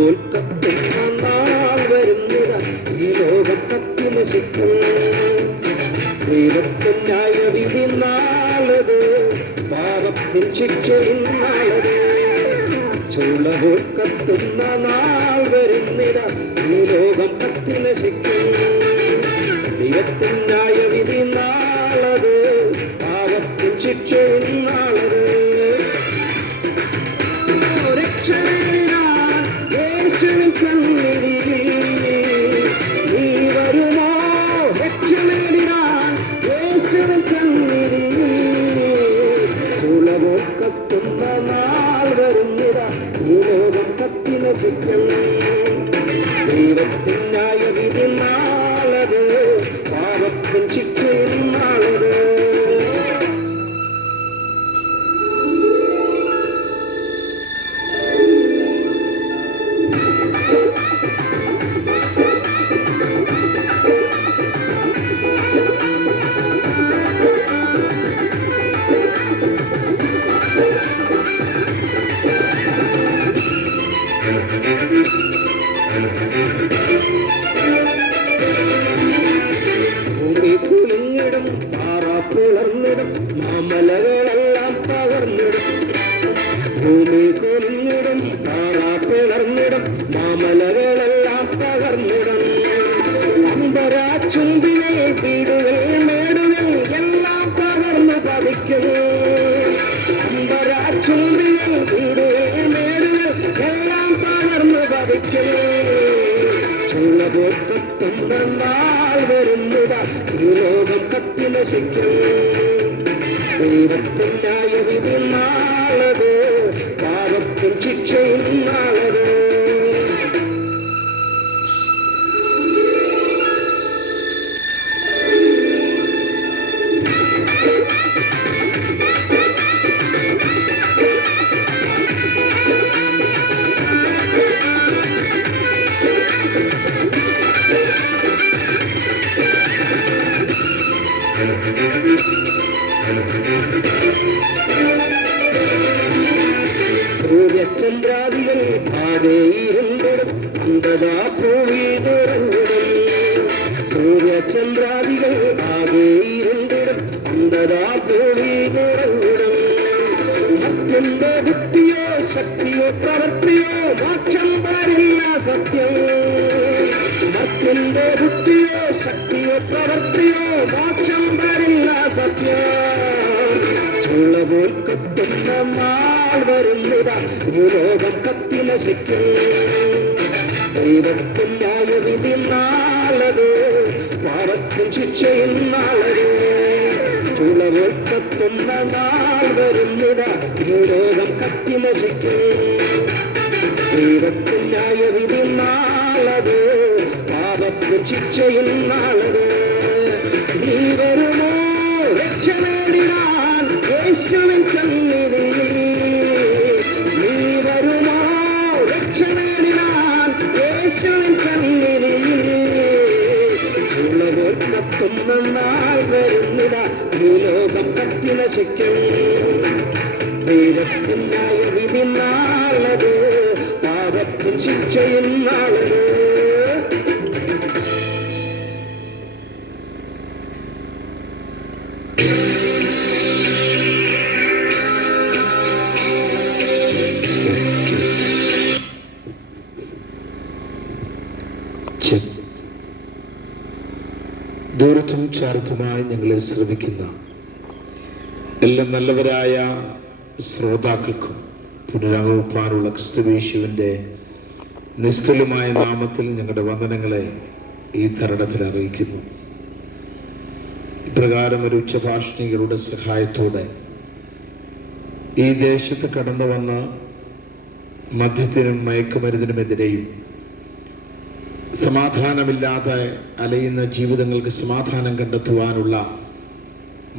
ചുള്ളപോൽ കത്തുന്ന നാൾ വരുന്നിത ഈ ലോകം കത്തി നശിക്കും. ദൈവത്തിൻ ന്യായവിധി നാളത്, പാപത്തിൻ ശിക്ഷയും നാളത്. ചുള്ളപോൽ കത്തുന്ന നാൾ വരുന്നിത ഈ ലോകം കത്തി നശിക്കും. ദൈവത്തിൻ ന്യായവിധി നാളത്, പാപത്തിൻ ശിക്ഷയും നാളത്. രക്ഷകനാൻ യേശുവിൻ സന്നിധിയിൽ നീ വരുമോ? രക്ഷകനാൻ യേശുവിൻ സന്നിധിയിൽ ചുള്ളപോൽ കത്തുന്ന നാൾ വരുന്നിതാ ഈ ലോകം കത്തി നശിക്കും. ദൈവത്തിൻ ന്യായവിധി നാളത്, പാപത്തിൻ ശിക്ഷയും നാളത്. ഭൂമി കുലുങ്ങിടും, പാറ പിളർന്നിടും, മാമലകളെല്ലാം തകർന്നിടും. ഭൂമി കുലുങ്ങിടും, പാറ പിളർന്നിടും, മാമലകളെല്ലാം തകർന്നിടും. അമ്പരാച്ചുംബികൾ, വീടുകൾ, മേടുകൾ എല്ലാം തകർന്നു പതിക്കും. അമ്പരാച്ചുംബികൾ, വീടുകൾ, മേടുകൾ എല്ലാം തകർന്നു പതിക്കും. ചുള്ളപോൽ കത്തുന്ന നാൾ വരുന്നിതാ ഈ ലോകം കത്തി നശിക്കും. ദൈവത്തിൻ ന്യായവിധി നാളത്, പാപത്തിൻ ശിക്ഷയും നാളത്. സൂര്യചന്ദ്രാദികൾ ആകെ ഇരുണ്ടിടും, അന്ധതാ ഭൂമി നിറഞ്ഞിടും. സൂര്യചന്ദ്രാദികൾ ആകെ ഇരുണ്ടിടും, അന്ധതാ ഭൂമി നിറഞ്ഞിടും. മർത്യന്റെ ബുദ്ധിയോ ശക്തിയോ പ്രവൃത്തിയോ മോക്ഷം വരില്ല സത്യം. മർത്യന്റെ ബുദ്ധിയോ ശക്തിയോ പ്രവൃത്തിയോ മോക്ഷം വരില്ല സത്യം. ചുള്ളപോൽ കത്തുന്ന നാൾ വരുന്നിതാ ഈ ലോകം കത്തി നശിക്കും. ദൈവത്തിൻ ന്യായവിധി നാളത്, പാപത്തിൻ ശിക്ഷയും നാളത്. ചുള്ളപോൽ കത്തുന്ന നാൾ വരുന്നിതാ ഈ ലോകം കത്തി നശിക്കും. ദൈവത്തിൻ ന്യായവിധി നാളത്, പാപത്തിൻ ശിക്ഷയും നാളത്. നീ വരുമോ? രക്ഷ നേടിടാൻ യേശുവിൻ സന്നിധിയിൽ നീ വരുമോ? രക്ഷ നേടിടാൻ യേശുവിൻ സന്നിധിയിൽ ചുള്ളപോൽ കത്തുന്ന നാൾ വരുന്നിതാ ഈ ലോകം കത്തി നശിക്കും. ദൈവത്തിൻ ന്യായവിധി നാളത്, പാപത്തിൻ ശിക്ഷയും നാളത്. ദൂരത്തും ചാരത്തുമായി ഞങ്ങളെ ശ്രമിക്കുന്ന എല്ലാ നല്ലവരായ ശ്രോതാക്കൾക്കും പുനരാഗമിപ്പാനുള്ള ക്രിസ്തുയേശുവിൻ്റെ നിസ്തുലമായ നാമത്തിൽ ഞങ്ങളുടെ വന്ദനങ്ങളെ ഈ തരുണത്തിൽ അറിയിക്കുന്നു. ഇപ്രകാരം ഒരു ഉച്ചഭാഷിണികളുടെ സഹായത്തോടെ ഈ ദേശത്ത് കടന്നു വന്ന മദ്യത്തിനും മയക്കുമരുന്നിനുമെതിരെയും സമാധാനമില്ലാതെ അലയുന്ന ജീവിതങ്ങൾക്ക് സമാധാനം കണ്ടെത്തുവാനുള്ള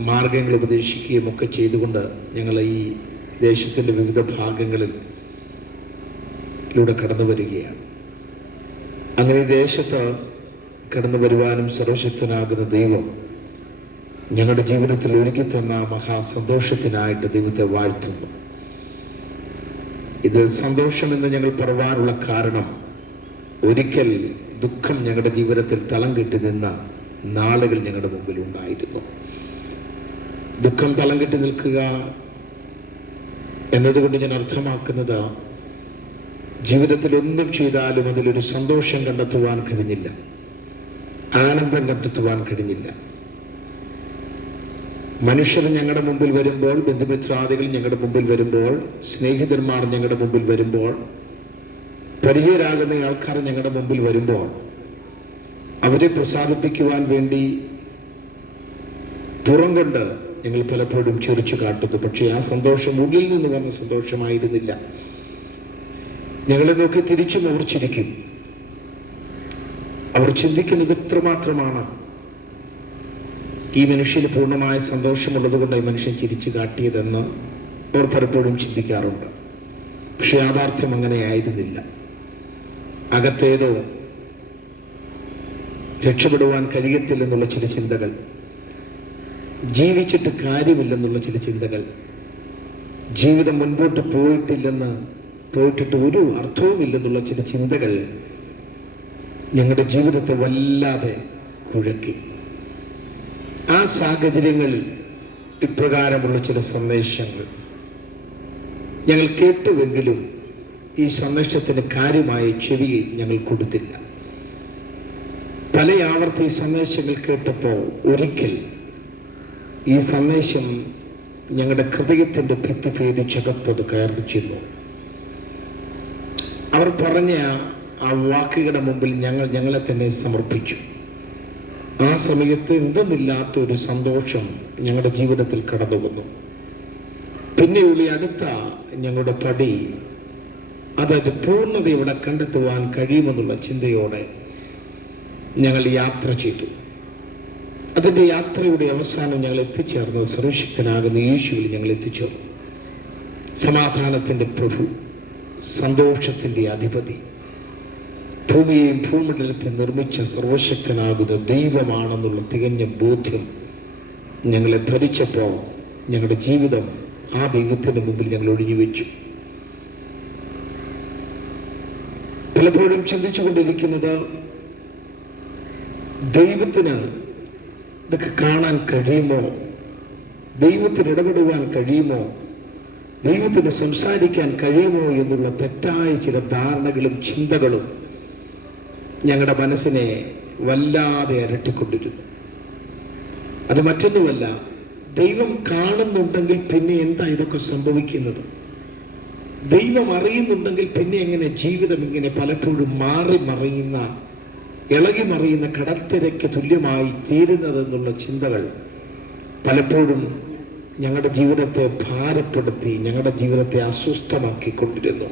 മാർഗങ്ങൾ ഉപദേശിക്കുകയും ഒക്കെ ചെയ്തുകൊണ്ട് ഞങ്ങൾ ഈ ദേശത്തിൻ്റെ വിവിധ ഭാഗങ്ങളിൽ കടന്നു വരികയാണ്. അങ്ങനെ ഈ ദേശത്ത് കടന്നു വരുവാനും സർവശക്തനാകുന്ന ദൈവം ഞങ്ങളുടെ ജീവിതത്തിൽ ഒരുക്കി തന്ന മഹാസന്തോഷത്തിനായിട്ട് ദൈവത്തെ വാഴ്ത്തുന്നു. ഇത് സന്തോഷമെന്ന് ഞങ്ങൾ പറയാനുള്ള കാരണം, ഒരിക്കൽ ദുഃഖം ഞങ്ങളുടെ ജീവിതത്തിൽ തളം കെട്ടി നിന്ന നാളുകൾ ഞങ്ങളുടെ മുമ്പിൽ ഉണ്ടായിരുന്നു. ദുഃഖം തളം കെട്ടി നിൽക്കുക എന്നതുകൊണ്ട് ഞാൻ അർത്ഥമാക്കുന്നത്, ജീവിതത്തിൽ ഒന്നും ചെയ്താലും അതിലൊരു സന്തോഷം കണ്ടെത്തുവാൻ കഴിഞ്ഞില്ല, ആനന്ദം കണ്ടെത്തുവാൻ കഴിഞ്ഞില്ല. മനുഷ്യർ ഞങ്ങളുടെ മുമ്പിൽ വരുമ്പോൾ, ബന്ധുമിത്രാദികൾ ഞങ്ങളുടെ മുമ്പിൽ വരുമ്പോൾ, സ്നേഹിതന്മാർ ഞങ്ങളുടെ മുമ്പിൽ വരുമ്പോൾ, പരിചയരാകുന്ന ആൾക്കാർ ഞങ്ങളുടെ മുമ്പിൽ വരുമ്പോൾ, അവരെ പ്രസാദിപ്പിക്കുവാൻ വേണ്ടി പുറം കൊണ്ട് ഞങ്ങൾ പലപ്പോഴും ചിരിച്ചു കാട്ടുന്നു. പക്ഷേ ആ സന്തോഷം ഉള്ളിൽ നിന്ന് വന്ന സന്തോഷമായിരുന്നില്ല. ഞങ്ങളെ നോക്കി തിരിച്ചും അവർ ചിരിക്കും. അവർ ചിന്തിക്കുന്നത് ഇത്രമാത്രമാണ്, ഈ മനുഷ്യന് പൂർണ്ണമായ സന്തോഷമുള്ളത് കൊണ്ട് ഈ മനുഷ്യൻ ചിരിച്ചു കാട്ടിയതെന്ന് അവർ പലപ്പോഴും ചിന്തിക്കാറുണ്ട്. പക്ഷെ യാഥാർത്ഥ്യം അങ്ങനെയായിരുന്നില്ല. അകത്തേതോ രക്ഷപ്പെടുവാൻ കഴിയത്തില്ലെന്നുള്ള ചില ചിന്തകൾ, ജീവിച്ചിട്ട് കാര്യമില്ലെന്നുള്ള ചില ചിന്തകൾ, ജീവിതം മുൻപോട്ട് പോയിട്ടിട്ട് ഒരു അർത്ഥവുമില്ലെന്നുള്ള ചില ചിന്തകൾ ഞങ്ങളുടെ ജീവിതത്തെ വല്ലാതെ കുഴക്കി. ആ സാഹചര്യങ്ങളിൽ ഇപ്രകാരമുള്ള ചില സന്ദേശങ്ങൾ ഞങ്ങൾ കേട്ടുവെങ്കിലും ഈ സന്ദേശത്തിന് കാര്യമായ ചെവി ഞങ്ങൾ കൊടുത്തില്ല. പല ആവർത്തി ഈ സന്ദേശങ്ങൾ കേട്ടപ്പോൾ ഒരിക്കൽ ഈ സന്ദേശം ഞങ്ങളുടെ ഹൃദയത്തിന്റെ ഭിത്തി ഭേദിച്ചകത്തത് കയറി ചെന്നു. അവർ പറഞ്ഞ ആ വാക്കുകളുടെ മുമ്പിൽ ഞങ്ങളെ തന്നെ സമർപ്പിച്ചു. ആ സമയത്ത് എന്തെന്നില്ലാത്ത ഒരു സന്തോഷം ഞങ്ങളുടെ ജീവിതത്തിൽ കടന്നു വന്നു. പിന്നെയുള്ള അടുത്ത ഞങ്ങളുടെ പടി, അതായത് പൂർണ്ണതയോടെ കണ്ടെത്തുവാൻ കഴിയുമെന്നുള്ള ചിന്തയോടെ ഞങ്ങൾ യാത്ര ചെയ്തു. അതിൻ്റെ യാത്രയുടെ അവസാനം ഞങ്ങൾ എത്തിച്ചേർന്നത് സർവശക്തനാകുന്ന യേശുവിൽ ഞങ്ങൾ എത്തിച്ചേർന്നു. സമാധാനത്തിൻ്റെ പ്രഭു, സന്തോഷത്തിൻ്റെ അധിപതി, ഭൂമിയെയും ഭൂമണ്ഡലത്തെ നിർമ്മിച്ച സർവശക്തനാകുന്ന ദൈവമാണെന്നുള്ള തികഞ്ഞ ബോധ്യം ഞങ്ങളെ ഭരിച്ചപ്പോൾ ഞങ്ങളുടെ ജീവിതം ആ ദൈവത്തിൻ്റെ മുമ്പിൽ ഞങ്ങൾ ഒഴിഞ്ഞു വെച്ചു. പലപ്പോഴും ചിന്തിച്ചുകൊണ്ടിരിക്കുന്നത്, ദൈവത്തിന് ഇതൊക്കെ കാണാൻ കഴിയുമോ? ദൈവത്തിന് ഇടപെടുവാൻ കഴിയുമോ? ദൈവത്തിന് സംസാരിക്കാൻ കഴിയുമോ എന്നുള്ള തെറ്റായ ചില ധാരണകളും ചിന്തകളും ഞങ്ങളുടെ മനസ്സിനെ വല്ലാതെ അരട്ടിക്കൊണ്ടിരുന്നു. അത് മറ്റൊന്നുമല്ല, ദൈവം കാണുന്നുണ്ടെങ്കിൽ പിന്നെ എന്താ ഇതൊക്കെ സംഭവിക്കുന്നത്? ദൈവം അറിയുന്നുണ്ടെങ്കിൽ പിന്നെ എങ്ങനെ ജീവിതം ഇങ്ങനെ പലപ്പോഴും ഇളകി മറിയുന്ന കടൽത്തിരയ്ക്ക് തുല്യമായി തീരുന്നതെന്നുള്ള ചിന്തകൾ പലപ്പോഴും ഞങ്ങളുടെ ജീവിതത്തെ ഭാരപ്പെടുത്തി, ഞങ്ങളുടെ ജീവിതത്തെ അസ്വസ്ഥമാക്കിക്കൊണ്ടിരുന്നു.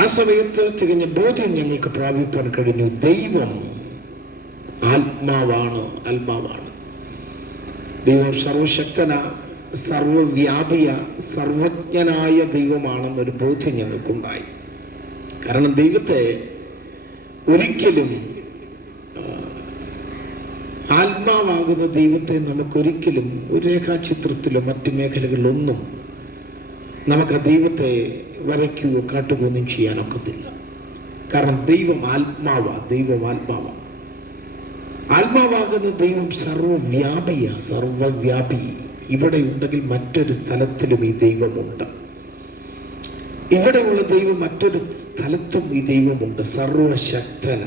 ആ സമയത്ത് തികഞ്ഞ ബോധ്യം ഞങ്ങൾക്ക് പ്രാപിപ്പാൻ കഴിഞ്ഞു, ദൈവം ആത്മാവാണ്. ദൈവം സർവശക്തന, സർവവ്യാപിയ, സർവജ്ഞനായ ദൈവമാണെന്നൊരു ബോധ്യം ഞങ്ങൾക്കുണ്ടായി. കാരണം ദൈവത്തെ ഒരിക്കലും, ആത്മാവാകുന്ന ദൈവത്തെ നമുക്കൊരിക്കലും ഒരു രേഖാചിത്രത്തിലോ മറ്റു മേഖലകളിലൊന്നും നമുക്ക് ആ ദൈവത്തെ വരയ്ക്കുകയോ കാട്ടുകയോ ഒന്നും ചെയ്യാനൊക്കത്തില്ല. കാരണം ദൈവം ആത്മാവാണ്. ആത്മാവാകുന്ന ദൈവം സർവവ്യാപി. ഇവിടെ ഉണ്ടെങ്കിൽ മറ്റൊരു സ്ഥലത്തിലും ഈ ദൈവമുണ്ട്. ഇവിടെയുള്ള ദൈവം മറ്റൊരു സ്ഥലത്തും ഈ ദൈവമുണ്ട്. സർവശക്തന.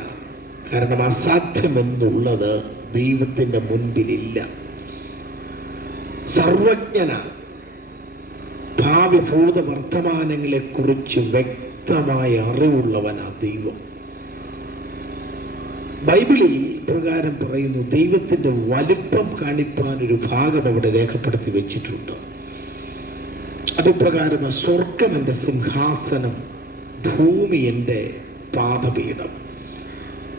കാരണം അസാധ്യമെന്നുള്ളത് ദൈവത്തിന്റെ മുൻപിലില്ല. സർവജ്ഞന, ഭാവി ഭൂത വർത്തമാനങ്ങളെ കുറിച്ച് വ്യക്തമായ അറിവുള്ളവനാ ദൈവം. ബൈബിളിൽ പ്രകാരം പറയുന്നു, ദൈവത്തിന്റെ വലിപ്പം കാണിപ്പാൻ ഒരു ഭാഗം അവിടെ രേഖപ്പെടുത്തി വെച്ചിട്ടുണ്ട്. അതുപ്രകാരം സ്വർഗം എൻ്റെ സിംഹാസനം, ഭൂമി എൻ്റെ പാദപീഠം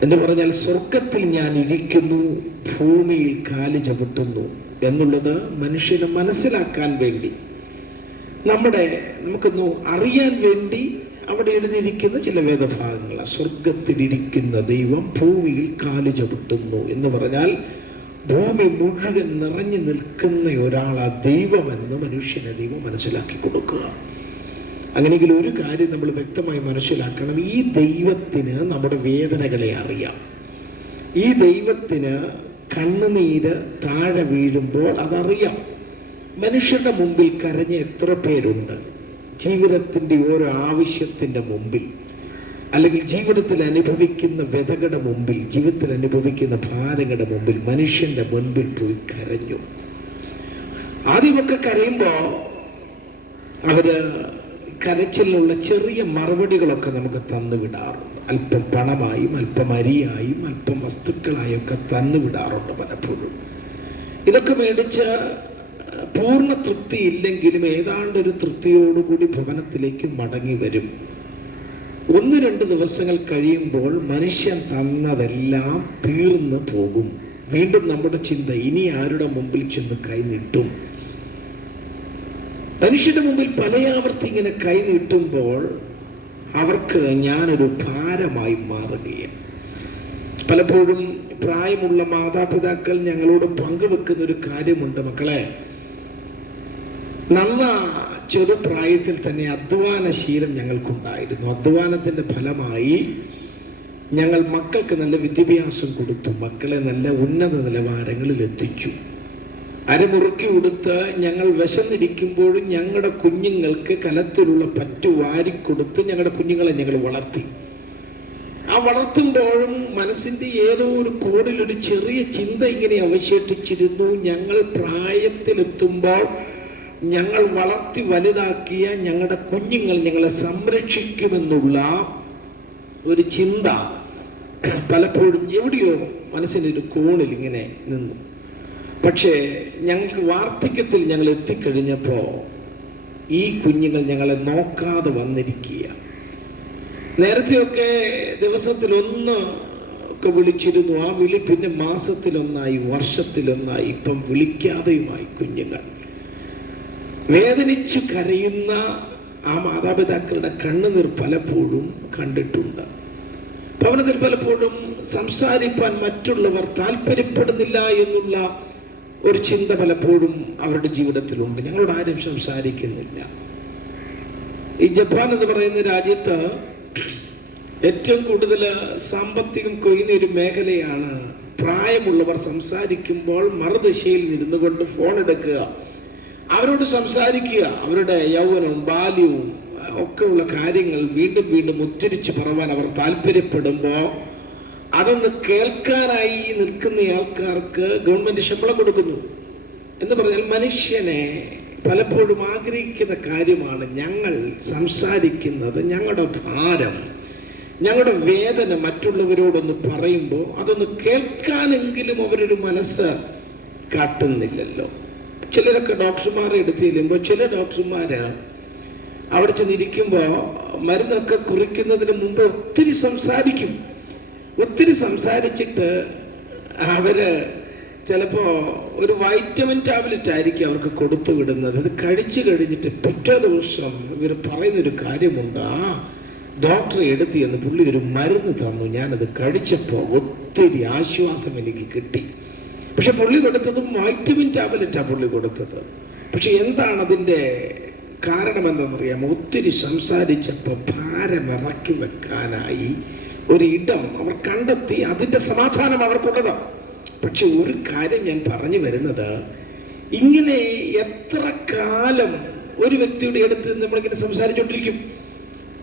എന്ന് പറഞ്ഞാൽ സ്വർഗത്തിൽ ഞാൻ ഇരിക്കുന്നു, ഭൂമിയിൽ കാല് ചവിട്ടുന്നു എന്നുള്ളത് മനുഷ്യനെ മനസ്സിലാക്കാൻ വേണ്ടി, നമുക്കൊന്ന് അറിയാൻ വേണ്ടി അവിടെ എഴുതിയിരിക്കുന്ന ചില വേദഭാഗങ്ങളാണ്. സ്വർഗത്തിലിരിക്കുന്ന ദൈവം ഭൂമിയിൽ കാല് ചവിട്ടുന്നു എന്ന് പറഞ്ഞാൽ ഭൂമി മുഴുവൻ നിറഞ്ഞു നിൽക്കുന്ന ഒരാളാ ദൈവമെന്ന് മനുഷ്യനെ ദൈവം മനസ്സിലാക്കി കൊടുക്കുക. അങ്ങനെയെങ്കിൽ ഒരു കാര്യം നമ്മൾ വ്യക്തമായി മനസ്സിലാക്കണം, ഈ ദൈവത്തിന് നമ്മുടെ വേദനകളെ അറിയാം. ഈ ദൈവത്തിന് കണ്ണുനീര് താഴെ വീഴുമ്പോൾ അതറിയാം. മനുഷ്യരുടെ മുമ്പിൽ കരഞ്ഞ എത്ര പേരുണ്ട് ജീവിതത്തിൻ്റെ ഓരോ ആവശ്യത്തിൻ്റെ മുമ്പിൽ, അല്ലെങ്കിൽ ജീവിതത്തിൽ അനുഭവിക്കുന്ന വ്യതകളുടെ മുമ്പിൽ, ജീവിതത്തിൽ അനുഭവിക്കുന്ന ഭാരങ്ങളുടെ മുമ്പിൽ, മനുഷ്യന്റെ മുൻപിൽ പോയി കരഞ്ഞു. ആദ്യമൊക്കെ കരയുമ്പോൾ അവര് കരച്ചിലുള്ള ചെറിയ മറുപടികളൊക്കെ നമുക്ക് തന്നുവിടാറുണ്ട്. അല്പം പണമായും അല്പം അരിയായും അല്പം വസ്തുക്കളായും ഒക്കെ തന്നുവിടാറുണ്ട് പലപ്പോഴും. ഇതൊക്കെ മേടിച്ച് പൂർണ്ണ തൃപ്തി ഇല്ലെങ്കിലും ഏതാണ്ടൊരു തൃപ്തിയോടുകൂടി ഭവനത്തിലേക്ക് മടങ്ങി വരും. 1-2 ദിവസങ്ങൾ കഴിയുമ്പോൾ മനുഷ്യൻ തന്നതെല്ലാം തീർന്നു പോകും. വീണ്ടും നമ്മുടെ ചിന്ത, ഇനി ആരുടെ മുമ്പിൽ ചെന്ന് കൈനീട്ടും? മനുഷ്യന്റെ മുമ്പിൽ പലയാവർത്തി ഇങ്ങനെ കൈനീട്ടുമ്പോൾ അവർക്ക് ഞാനൊരു ഭാരമായി മാറുകയാണ്. പലപ്പോഴും പ്രായമുള്ള മാതാപിതാക്കൾ ഞങ്ങളോട് പങ്കുവെക്കുന്ന ഒരു കാര്യമുണ്ട്, മക്കളെ, ചെറുപ്രായത്തിൽ തന്നെ അധ്വാനശീലം ഞങ്ങൾക്കുണ്ടായിരുന്നു. അധ്വാനത്തിന്റെ ഫലമായി ഞങ്ങൾ മക്കൾക്ക് നല്ല വിദ്യാഭ്യാസം കൊടുത്തു, മക്കളെ നല്ല ഉന്നത നിലവാരങ്ങളിൽ എത്തിച്ചു. അരമുറുക്കി കൊടുത്ത് ഞങ്ങൾ വിശന്നിരിക്കുമ്പോഴും ഞങ്ങളുടെ കുഞ്ഞുങ്ങൾക്ക് കലത്തിലുള്ള പറ്റു വാരിക്കൊടുത്ത് ഞങ്ങളുടെ കുഞ്ഞുങ്ങളെ ഞങ്ങൾ വളർത്തി. ആ വളർത്തുമ്പോഴും മനസ്സിന്റെ ഏതോ ഒരു കോണിലൊരു ചെറിയ ചിന്ത ഇങ്ങനെ അവശേഷിച്ചിരുന്നു. ഞങ്ങൾ പ്രായത്തിലെത്തുമ്പോൾ ഞങ്ങൾ വളർത്തി വലുതാക്കിയ ഞങ്ങളുടെ കുഞ്ഞുങ്ങൾ ഞങ്ങളെ സംരക്ഷിക്കുമെന്നുള്ള ഒരു ചിന്ത പലപ്പോഴും എവിടെയോ മനസ്സിൻ്റെ ഒരു കോണിൽ ഇങ്ങനെ നിന്നു. പക്ഷേ ഞങ്ങൾക്ക് വാർദ്ധക്യത്തിൽ ഞങ്ങൾ എത്തിക്കഴിഞ്ഞപ്പോൾ ഈ കുഞ്ഞുങ്ങൾ ഞങ്ങളെ നോക്കാതെ വന്നിരിക്കുക. നേരത്തെയൊക്കെ ദിവസത്തിൽ1 ഒക്കെ വിളിച്ചിരുന്നു. ആ വിളി പിന്നെ മാസത്തിലൊന്നായി, വർഷത്തിലൊന്നായി, ഇപ്പം വിളിക്കാതെയുമായി. കുഞ്ഞുങ്ങൾ വേദനിച്ചു കരയുന്ന ആ മാതാപിതാക്കളുടെ കണ്ണുനീർ പലപ്പോഴും കണ്ടിട്ടുണ്ട്. ഭവനത്തിൽ പലപ്പോഴും സംസാരിപ്പാൻ മറ്റുള്ളവർ താല്പര്യപ്പെടുന്നില്ല എന്നുള്ള ഒരു ചിന്ത പലപ്പോഴും അവരുടെ ജീവിതത്തിലുണ്ട്. ഞങ്ങളോട് ആരും സംസാരിക്കുന്നില്ല. ഈ ജപ്പാൻ എന്ന് പറയുന്ന രാജ്യത്ത് ഏറ്റവും കൂടുതൽ സാമ്പത്തികം കൊയ്യുന്ന ഒരു മേഖലയാണ്. പ്രായമുള്ളവർ സംസാരിക്കുമ്പോൾ മറുദിശയിൽ ഇരുന്നു കൊണ്ട് ഫോൺ എടുക്കുക, അവരോട് സംസാരിക്കുക, അവരുടെ യൗവനവും ബാല്യവും ഒക്കെയുള്ള കാര്യങ്ങൾ വീണ്ടും വീണ്ടും ഉച്ചരിച്ച് പറവാൻ അവർ താല്പര്യപ്പെടുമ്പോൾ അതൊന്ന് കേൾക്കാനായി നിൽക്കുന്ന ആൾക്കാർക്ക് ഗവൺമെന്റ് ശമ്പളം കൊടുക്കുന്നു. എന്ന് പറഞ്ഞാൽ മനുഷ്യനെ പലപ്പോഴും ആഗ്രഹിക്കുന്ന കാര്യമാണ് ഞങ്ങൾ സംസാരിക്കുന്നത്, ഞങ്ങളുടെ ഭാരം, ഞങ്ങളുടെ വേദന മറ്റുള്ളവരോടൊന്ന് പറയുമ്പോൾ അതൊന്ന് കേൾക്കാനെങ്കിലും അവരൊരു മനസ്സ് കാട്ടുന്നില്ലല്ലോ. ചിലരൊക്കെ ഡോക്ടർമാരെ എടുത്ത് ചെല്ലുമ്പോൾ ചില ഡോക്ടർമാര് അവിടെ ചെന്നിരിക്കുമ്പോൾ മരുന്നൊക്കെ കുറിക്കുന്നതിന് മുമ്പ് ഒത്തിരി സംസാരിച്ചിട്ട് അവര് ചിലപ്പോ ഒരു വൈറ്റമിൻ ടാബ്ലറ്റ് ആയിരിക്കും അവർക്ക് കൊടുത്തു വിടുന്നത്. അത് കഴിച്ചു കഴിഞ്ഞിട്ട് പിറ്റേ ദിവസം ഇവർ പറയുന്നൊരു കാര്യമുണ്ട്, ആ ഡോക്ടറെ എടുത്ത് എന്ന് പുള്ളി ഒരു മരുന്ന് തന്നു, ഞാനത് കഴിച്ചപ്പോൾ ഒത്തിരി ആശ്വാസം എനിക്ക് കിട്ടി. പക്ഷെ പുള്ളി കൊടുത്തതും വൈറ്റമിൻ ടാബ്ലറ്റാണ് പുള്ളി കൊടുത്തത്. പക്ഷെ എന്താണ് അതിൻ്റെ കാരണം എന്തെന്നറിയാമോ? ഒത്തിരി സംസാരിച്ചപ്പോൾ ഭാരം ഇറക്കി വെക്കാനായി ഒരു ഇടം അവർ കണ്ടെത്തി. അതിൻ്റെ സമാധാനം അവർക്കുള്ളത്. പക്ഷെ ഒരു കാര്യം ഞാൻ പറഞ്ഞു വരുന്നത്, ഇങ്ങനെ എത്ര കാലം ഒരു വ്യക്തിയുടെ അടുത്ത് നമ്മളിങ്ങനെ സംസാരിച്ചുകൊണ്ടിരിക്കും.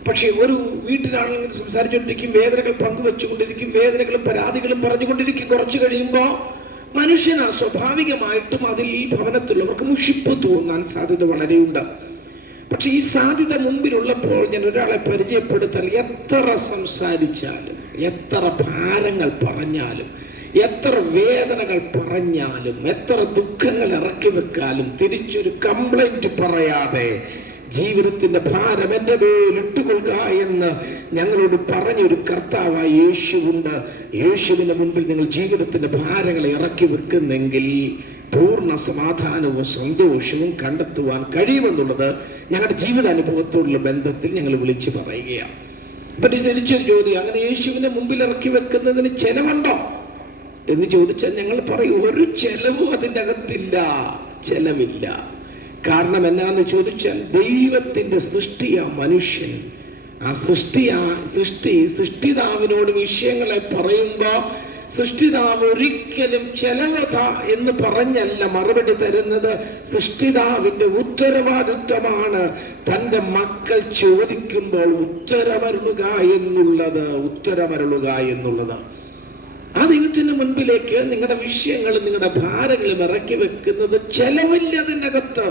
പക്ഷെ ഒരു വീട്ടിലാണെങ്കിൽ സംസാരിച്ചുകൊണ്ടിരിക്കും, വേദനകൾ പങ്കുവെച്ചുകൊണ്ടിരിക്കും, വേദനകളും പരാതികളും പറഞ്ഞുകൊണ്ടിരിക്കും. കുറച്ച് കഴിയുമ്പോൾ മനുഷ്യന് സ്വാഭാവികമായിട്ടും അതിൽ ഭവനത്തിലുള്ളവർക്ക് മുഷിപ്പ് തോന്നാൻ സാധ്യത വളരെയുണ്ട്. പക്ഷെ ഈ സാധ്യത മുമ്പിലുള്ളപ്പോൾ ഞാൻ ഒരാളെ പരിചയപ്പെടുത്താൻ എത്ര സംസാരിച്ചാലും, എത്ര ഭാരങ്ങൾ പറഞ്ഞാലും, എത്ര വേദനകൾ പറഞ്ഞാലും, എത്ര ദുഃഖങ്ങൾ ഇറക്കി വെക്കാലും തിരിച്ചൊരു കംപ്ലൈന്റ് പറയാതെ ജീവിതത്തിന്റെ ഭാരം എന്റെ മേൽ ഇട്ടുകൊള്ളുക എന്ന് ഞങ്ങളോട് പറഞ്ഞൊരു കർത്താവായ യേശുവുണ്ട്. യേശുവിന്റെ മുൻപിൽ നിങ്ങൾ ജീവിതത്തിന്റെ ഭാരങ്ങളെ ഇറക്കി വെക്കുന്നെങ്കിൽ പൂർണ്ണ സമാധാനവും സന്തോഷവും കണ്ടെത്തുവാൻ കഴിയുമെന്നുള്ളത് ഞങ്ങളുടെ ജീവിതാനുഭവത്തോടുള്ള ബന്ധത്തിൽ ഞങ്ങൾ വിളിച്ചു പറയുകയാണ്. അപ്പൊ തിരിച്ചൊരു ചോദ്യം, അങ്ങനെ യേശുവിനെ മുമ്പിൽ ഇറക്കി വെക്കുന്നതിന് ചെലവുണ്ടോ എന്ന് ചോദിച്ചാൽ ഞങ്ങൾ പറയും, ഒരു ചെലവും അതിൻ്റെ അകത്തില്ല, ചെലവില്ല. കാരണം എന്നാന്ന് ചോദിച്ചാൽ ദൈവത്തിന്റെ സൃഷ്ടിയാ മനുഷ്യൻ. ആ സൃഷ്ടിതാവിനോട് വിഷയങ്ങളെ പറയുമ്പോ സൃഷ്ടിതാവ് ഒരിക്കലും ചെലവത എന്ന് പറഞ്ഞല്ല മറുപടി തരുന്നത്. സൃഷ്ടിതാവിന്റെ ഉത്തരവാദിത്വമാണ് തന്റെ മക്കൾ ചോദിക്കുമ്പോൾ ഉത്തരമരുളുക എന്നുള്ളത്. ആ ദൈവത്തിന് മുൻപിലേക്ക് നിങ്ങളുടെ വിഷയങ്ങളും നിങ്ങളുടെ ഭാരങ്ങളും ഇറക്കി വെക്കുന്നത് ചെലവില്ല അതിനകത്ത്.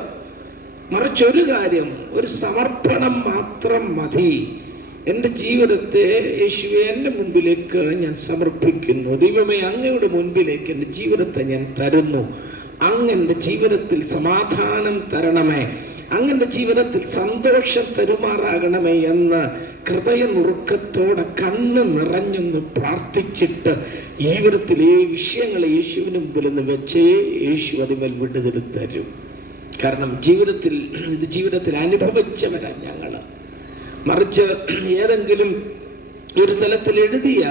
മറിച്ചൊരു കാര്യം, ഒരു സമർപ്പണം മാത്രം മതി. എൻ്റെ ജീവിതത്തെ യേശുവേ എൻ്റെ മുൻപിലേക്ക് ഞാൻ സമർപ്പിക്കുന്നു. ദൈവമേ, അങ്ങയുടെ മുൻപിലേക്ക് എൻ്റെ ജീവിതത്തെ ഞാൻ തരുന്നു. അങ്ങൻ്റെ ജീവിതത്തിൽ സമാധാനം തരണമേ, അങ്ങൻ്റെ ജീവിതത്തിൽ സന്തോഷം തരുമാറാകണമേ എന്ന് ഹൃദയനുറുക്കത്തോടെ കണ്ണ് നിറഞ്ഞൊന്ന് പ്രാർത്ഥിച്ചിട്ട് ജീവിതത്തിലെ വിഷയങ്ങളെ യേശുവിന് മുമ്പിൽ നിന്ന് വെച്ചേ യേശു അതിന്മേൽ വിടുതൽ തരും. കാരണം ജീവിതത്തിൽ അനുഭവിച്ചവരാ ഞങ്ങള്. മറിച്ച് ഏതെങ്കിലും ഒരു തലത്തിൽ എഴുതിയ